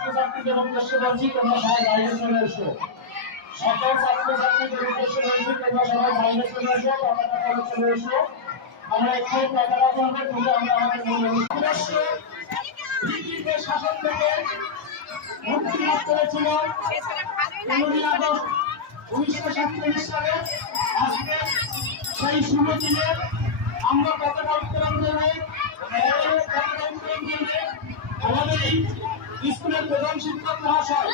ছাত্রছাত্রীদের উদ্দেশ্যে বলছি, তোমরা সবাই বাইরে চলে এসো। সকল ছাত্রছাত্রীদের উদ্দেশ্যে বলছি, তোমরা সবাই বাইরে চলে এসো, পতাকা তলে চলে এসো। আমরা একটু পতাকা তুলবো, তুলে আমরা আমাদের মূল উদ্দেশ্য ব্রিটিশদের শাসন থেকে মুক্তি লাভ করেছিলাম 15ই আগস্ট 1947 সালে। আজকে সেই শুভ দিনে আমরা পতাকা উত্তোলন করবো। পতাকা উত্তোলন করবে আমাদের এই স্কুলের প্রধান শিক্ষক মহাশয়